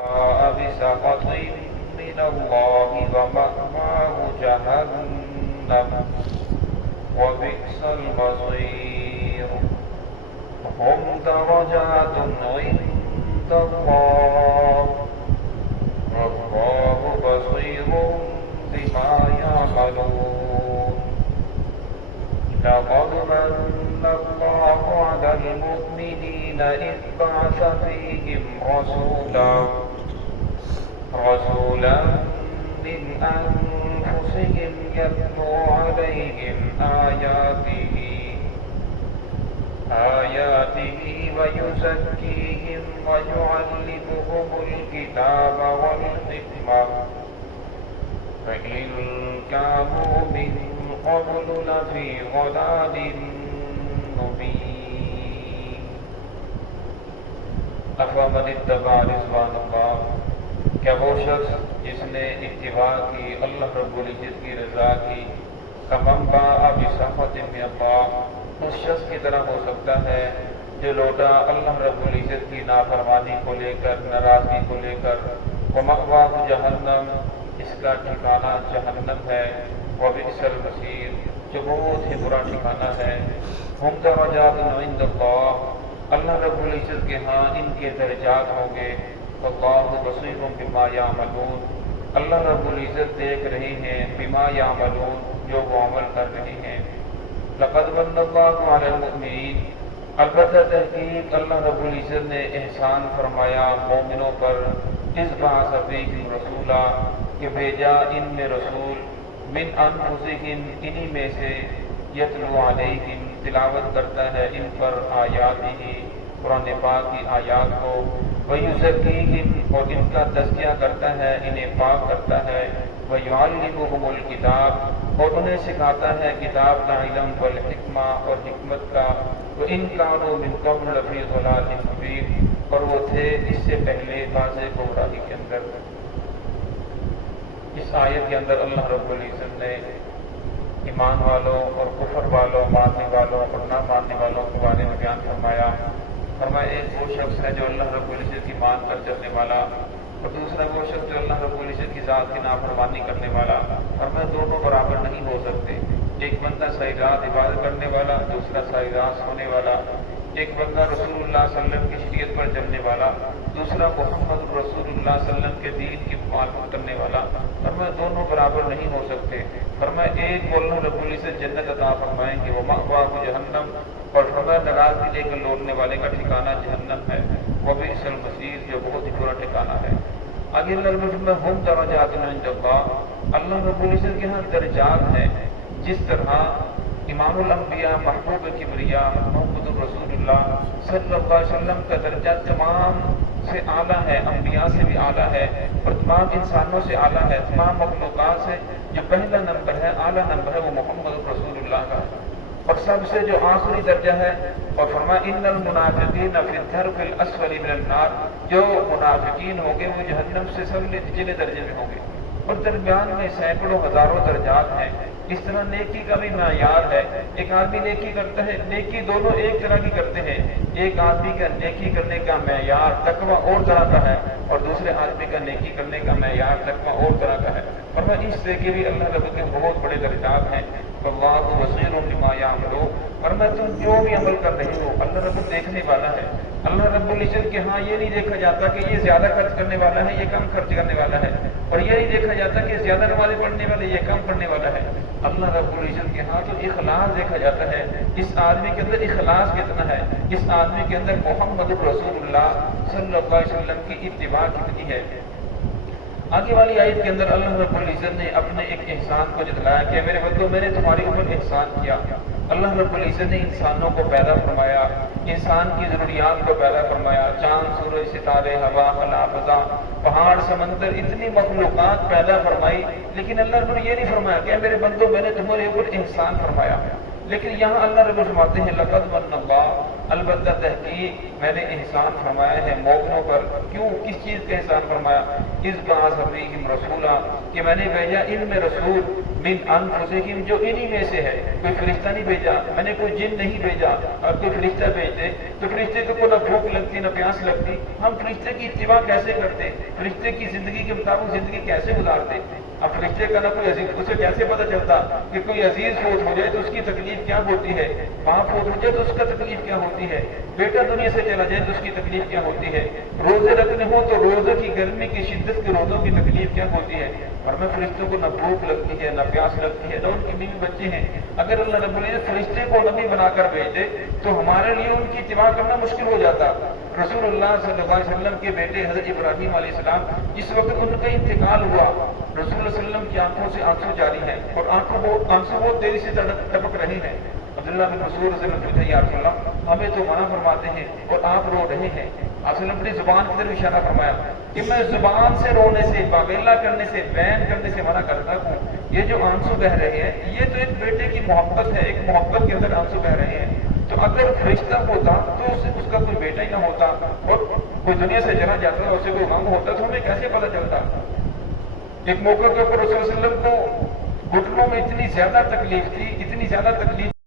بسخط من الله ومأواه جهنم وبئس المصير هم درجات عند الله والله بصير بما يعملون لقد من الله على المؤمنين إذ بعث فيهم رسولا من أنفسهم يتلو عليهم آياته ويزكيهم ويعلمهم الكتاب والحكمة فإن كانوا من قبل لفي ضلال مبين أفمن اتبع رضوان اللہ، کیا وہ شخص جس نے اتباع کی اللہ رب العزت کی رضا کی، کمن باء بسخط من اللہ، اس شخص کی طرح ہو سکتا ہے جو لوٹا اللہ رب العزت کی نافرمانی کو لے کر، ناراضگی کو لے کر، ومأواہ جہنم، اس کا ٹھکانہ جہنم ہے، وبئس المصیر، جو بہت ہی برا ٹھکانہ ہے۔ ہم درجات عند اللہ، اللہ رب العزت کے ہاں ان کے درجات ہوں گے، واللہ بصیر بما یعملون، اللہ رب العزت دیکھ رہے ہیں، بما یعملون، جو وہ عمل کر رہے ہیں۔ لقد من اللہ علی المؤمنین، البتہ تحقیق اللہ رب العزت نے احسان فرمایا مومنوں پر، اذ بعث فیہم رسولا، کہ بھیجا ان میں رسول، من انفسہم، انہی میں سے، یتلو علیہم، تلاوت کرتا ہے ان پر آیاتہ، قرآن پاک کی آیات کو، ویزکیہم، اور ان کا تزکیہ کرتا ہے، انہیں پاک کرتا ہے، ویعلمہم الکتاب، اور انہیں سکھاتا ہے کتاب کا علم، والحکمہ، اور حکمت کا، وَإِن كَانُوا مِن قَبْلُ لَفِي ضَلَالٍ مُبِينٍ، اور وہ تھے اس سے پہلے واضح گمراہی کے اندر۔ اس آیت کے اندر اللہ رب العزت نے ایمان والوں اور کفر والوں، ماننے والوں اور نہ ماننے والوں کے بارے میں بیان فرمایا۔ ایک وہ شخص ہے جو اللہ رب العزت کی مان کر چلنے والا، اور دوسرا وہ شخص جو اللہ رب العزت کی ذات کی نافرمانی کرنے والا، دونوں برابر نہیں ہو سکتے۔ ایک بندہ صحیح رات عبادت کرنے والا، دوسرا صحیح رات سونے والا۔ ایک بندہ رسول اللہ صلی اللہ علیہ وسلم کی شریعت پر چلنے والا، دوسرا محمد رسول اللہ صلی اللہ علیہ وسلم کے دین کی مخالفت کرنے والا، دونوں برابر نہیں ہو سکتے۔ ایک کو اللہ رب العزت جنت عطا فرمائیں گے، وہ مأواہ جہنم، اور ناراضگی لے کر لوٹنے والے کا ٹھکانہ جہنم ہے، وبئس المصیر، جو بہت ہی برا ٹھکانہ ہے۔ آگے اللہ رب العزت میں ہم درجات عند اللہ، اللہ رب العزت کے ہاں درجات ہیں، جس طرح امام الانبیاء، محبوب کبریا، محمد رسول اللہ صلی اللہ علیہ وسلم کا درجہ تمام سے اعلیٰ ہے، انبیاء سے بھی اعلیٰ ہے، اور تمام انسانوں سے اعلیٰ ہے، تمام مخلوقات سے جو پہلا نمبر ہے، اعلیٰ نمبر ہے، وہ محمد رسول اللہ کا، اور سب سے جو آخری درجہ ہے، اور فرمایا ان المنافقین فی الدرک الاسفل من النار، جو منافقین ہوں گے وہ جہنم سے سب نچلے درجے میں ہوں گے، اور درمیان میں سینکڑوں ہزاروں درجات ہیں۔ اس طرح نیکی کا بھی معیار ہے، ایک آدمی نیکی کرتا ہے، نیکی دونوں ایک طرح کی کرتے ہیں، ایک آدمی کا نیکی کرنے کا معیار تقویٰ اور طرح کا ہے، اور دوسرے آدمی کا نیکی کرنے کا معیار تقویٰ اور طرح کا ہے، اور اس سے کے بھی اللہ رب کے بہت بڑے درجات ہیں۔ واللہ بصیر بما یعملون، اور تم جو بھی عمل کر رہے ہو اللہ رب دیکھنے والا ہے۔ اللہ رب العزت کے ہاں یہ نہیں دیکھا جاتا کہ یہ زیادہ خرچ کرنے والا ہے، یہ کم خرچ کرنے والا ہے، اور یہ نہیں دیکھا جاتا کہ زیادہ نمازیں پڑھنے والا ہے، یہ کم پڑھنے والا ہے۔ اللہ رب العزت کے ہاں تو اخلاص دیکھا جاتا ہے، اس آدمی کے اندر اخلاص کتنا ہے، اس آدمی کے اندر محمد رسول اللہ صلی اللہ علیہ وسلم کی اتباع کتنی ہے۔ آگے والی آیت کے اندر اللہ رب العزت نے اپنے ایک احسان کو جتلایا کہ میرے بندو میں نے تمہاری اوپر احسان کیا۔ اللہ رب العزت نے انسانوں کو پیدا فرمایا، انسان کی ضروریات کو پیدا فرمایا، چاند، سورج، ستارے، ہوا، خلا، فضا، پہاڑ، سمندر، اتنی مخلوقات پیدا فرمائی، لیکن اللہ نے یہ نہیں فرمایا کہ میرے بندو میں نے تمہارے اوپر احسان فرمایا۔ لیکن یہاں اللہ رب فرماتے ہیں لقد من اللہ، البتہ تحقیق میں نے احسان فرمایا ہے مومنوں پر۔ کیوں؟ کس چیز کا احسان فرمایا؟ اذ بعث فیہم رسولا، کہ میں نے بھیجا ان میں رسول، من انفسہم، جو انہی میں سے ہے۔ کوئی فرشتہ نہیں بھیجا، میں نے کوئی جن نہیں بھیجا۔ اور کوئی فرشتہ بھیجتے تو فرشتے کو نہ بھوک لگتی نہ پیاس لگتی، ہم فرشتے کی اتباع کیسے کرتے؟ فرشتے کی زندگی کے مطابق زندگی کیسے گزارتے؟ اب فرشتے کا نہ کوئی عزیز، اسے کیسے پتہ چلتا کہ کوئی عزیز فوت ہو جائے تو اس کی تکلیف کیا ہوتی ہے، باپ فوت ہو جائے تو اس کا تکلیف کیا ہوتی ہے، بیٹا دنیا سے چلا جائے تو اس کی تکلیف کیا ہوتی ہے، روزے رکھنے ہوں تو روزے کی گرمی کی شدت کے روزوں کی تکلیف کیا ہوتی ہے۔ اور میں فرشتوں کو نہ بھوک لگتی ہے نہ پیاس لگتی ہے، نہ ان کی بیوی بچے ہیں۔ اگر اللہ رب العزت فرشتے کو نبی بنا کر بھیجتے تو ہمارے لیے ان کی اتباع کرنا مشکل ہو جاتا۔ رسول اللہ صلی اللہ علیہ وسلم کے بیٹے حضرت ابراہیم علیہ السلام، جس وقت ان کا انتقال ہوا، رسول اللہ صلی اللہ علیہ وسلم کی آنکھوں سے آنسو جاری ہیں اور آنسو بہت تیزی سے ٹپک رہے ہیں۔ عبداللہ بن مسعود رضی اللہ عنہ، یا رسول اللہ ہمیں تو منع فرماتے ہیں اور آپ رو رہے ہیں۔ آپ صلی اللہ علیہ وسلم اپنی زبان کی طرف اشارہ فرمایا کہ میں زبان سے رونے سے، باغیلا کرنے سے، بین کرنے سے منع کرتا ہوں۔ یہ جو آنسو بہ رہے ہیں یہ تو ایک بیٹے کی محبت ہے، ایک محبت کے اندر آنسو بہ رہے ہیں۔ تو اگر فرشتہ ہوتا تو اس کا کوئی بیٹا ہی نہ ہوتا اور کوئی دنیا سے چلا جاتا، اسے کوئی غم ہوتا تو ہمیں کیسے پتہ چلتا؟ ایک موقع کے اوپر رسول صلی اللہ علیہ وسلم کو گھٹنوں میں اتنی زیادہ تکلیف تھی، اتنی زیادہ تکلیف